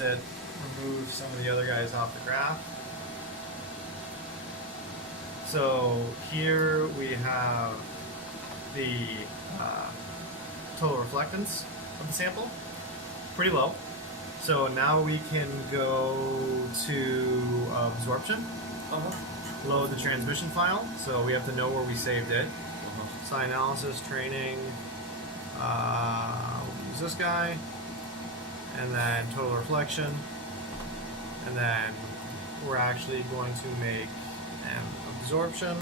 erase it, remove some of the other guys off the graph. So here we have the total reflectance of the sample, pretty low. So now we can go to absorption, load the transmission file. So we have to know where we saved it. Sign analysis, training, we'll use this guy, and then total reflection, and then we're actually going to make an absorption.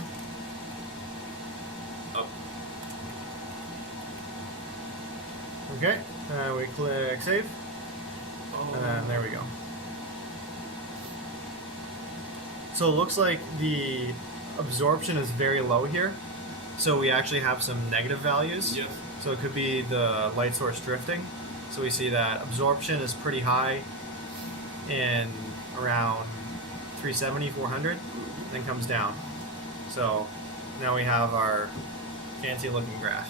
Okay, and we click save, and then there we go. So it looks like the absorption is very low here. So we actually have some negative values. Yes. So it could be the light source drifting. So we see that absorption is pretty high in around 370, 400, then comes down. So now we have our fancy looking graph.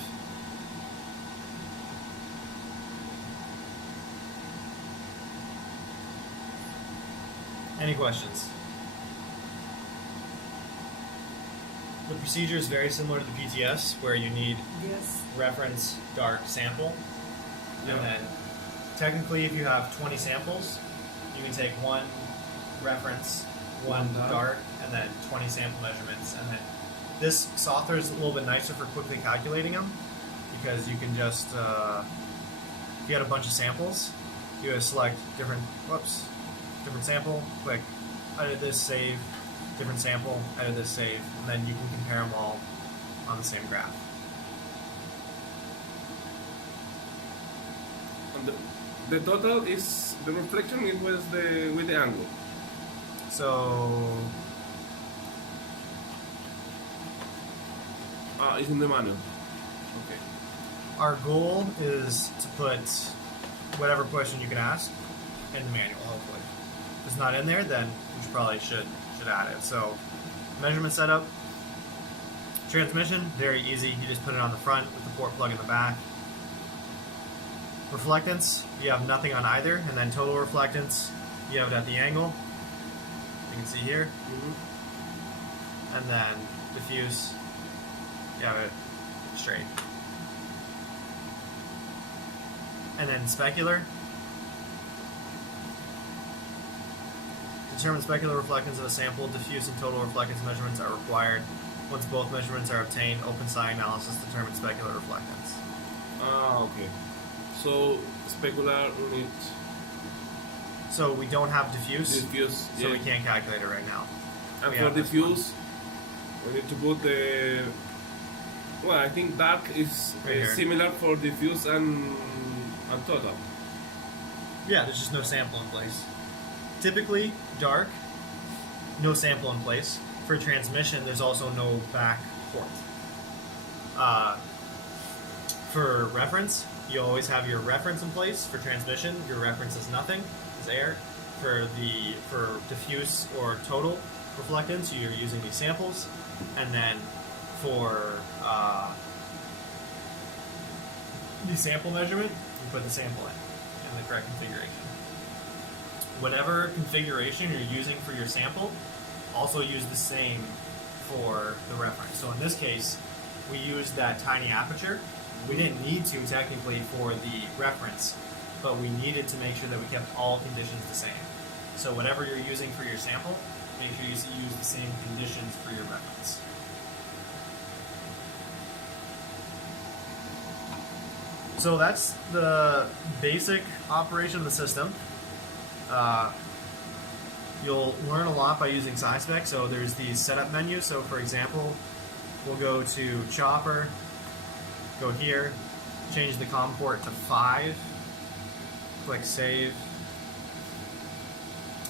Any questions? The procedure is very similar to the PTS, where you need reference dark sample. And then technically if you have 20 samples, you can take one reference, one dark, and then 20 sample measurements. And then this software is a little bit nicer for quickly calculating them, because you can just, if you had a bunch of samples, you would select different sample, click edit this, save, different sample, edit this, save, and then you can compare them all on the same graph. And the total is the reflection. It was with the angle. So It's in the manual. Okay. our goal is to put whatever question you can ask in the manual, hopefully. If it's not in there, then we probably should add it. So measurement setup, transmission, very easy. You just put it on the front with the port plug in the back. Reflectance, you have nothing on either, and then total reflectance, you have it at the angle. You can see here. And then diffuse, you have it straight. And then specular. Determine specular reflectance of a sample. Diffuse and total reflectance measurements are required. Once both measurements are obtained, open sign analysis determines specular reflectance. Okay. So specular needs. So we don't have diffuse. Diffuse. So we can't calculate it right now. And We for have this diffuse, we need to put the. Well, I think dark is Right here. similar for diffuse and total. Yeah, there's just no sample in place. Typically, dark, no sample in place. For transmission, there's also no back port. For reference, you always have your reference in place. For transmission, your reference is nothing, is air. For diffuse or total reflectance, you're using these samples. And then for the sample measurement, you put the sample in the correct configuration. Whatever configuration you're using for your sample, also use the same for the reference. So in this case, we used that tiny aperture. We didn't need to technically for the reference, but we needed to make sure that we kept all conditions the same. So whatever you're using for your sample, make sure you use the same conditions for your reference. So that's the basic operation of the system. You'll learn a lot by using SciSpec. So there's these setup menus. So for example, we'll go to Chopper, go here, change the COM port to 5, click Save,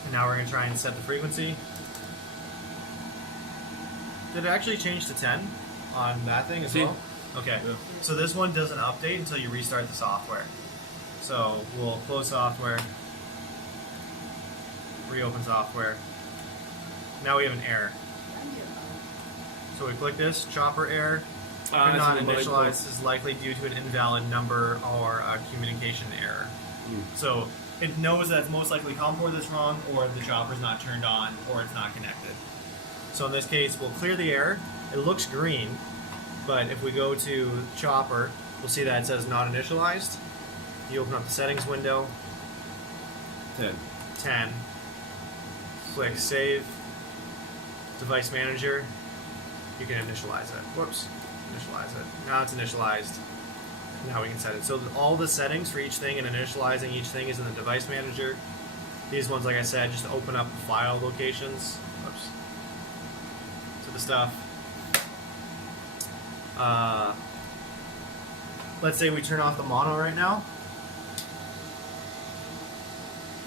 and now we're going to try and set the frequency. Did it actually change to 10 on that thing as well? Okay, Yeah. so this one doesn't update until you restart the software. So we'll close software, reopen software. Now we have an error. So we click this, chopper error. Could not initialize is likely due to an invalid number or a communication error. So it knows that it's most likely COM port that's wrong, or the chopper's not turned on, or it's not connected. So in this case, we'll clear the error. It looks green, but if we go to chopper, we'll see that it says not initialized. You open up the settings window. 10. Click save. Device manager. You can initialize it. Whoops. Initialize it. Now it's initialized. Now we can set it. So all the settings for each thing and initializing each thing is in the device manager. These ones, like I said, just open up the file locations. Whoops. To the stuff. Let's say we turn off the mono right now.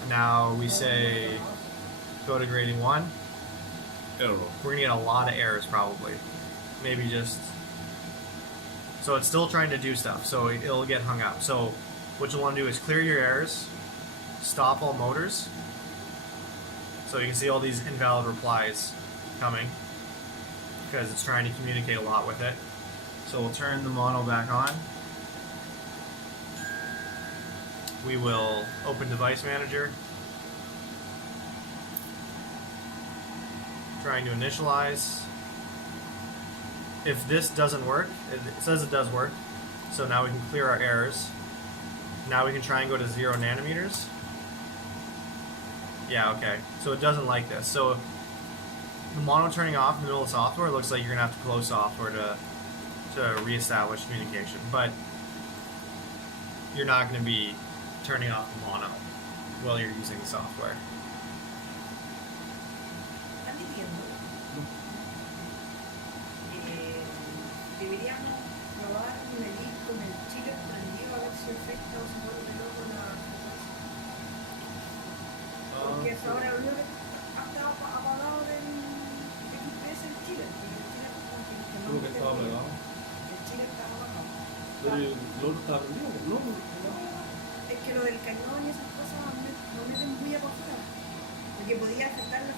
And now we say go to grading 1. Error. We're gonna get a lot of errors probably. Maybe just... So it's still trying to do stuff, so it'll get hung up. So what you'll want to do is clear your errors, stop all motors. So you can see all these invalid replies coming because it's trying to communicate a lot with it. So we'll turn the mono back on. We will open Device Manager. Trying to initialize. If this doesn't work, it says it does work, so now we can clear our errors. Now we can try and go to 0 nanometers. Yeah, okay. So it doesn't like this. So the mono turning off in the middle of software, it looks like you're going to have to close software to reestablish communication. But you're not going to be turning off the mono while you're using the software. Deberíamos probar medir con el chile prendido a ver si afecta o se vuelve loco la frecuencia. Porque hasta ahora lo único que ha estado apagado del X3 es el chile. Porque el chile como que Creo que estaba apagado. El chile estaba apagado. Pero el otro estaba prendido, ¿no? Es que lo del cañón y esas cosas no meten muy por fuera. Porque podía afectar la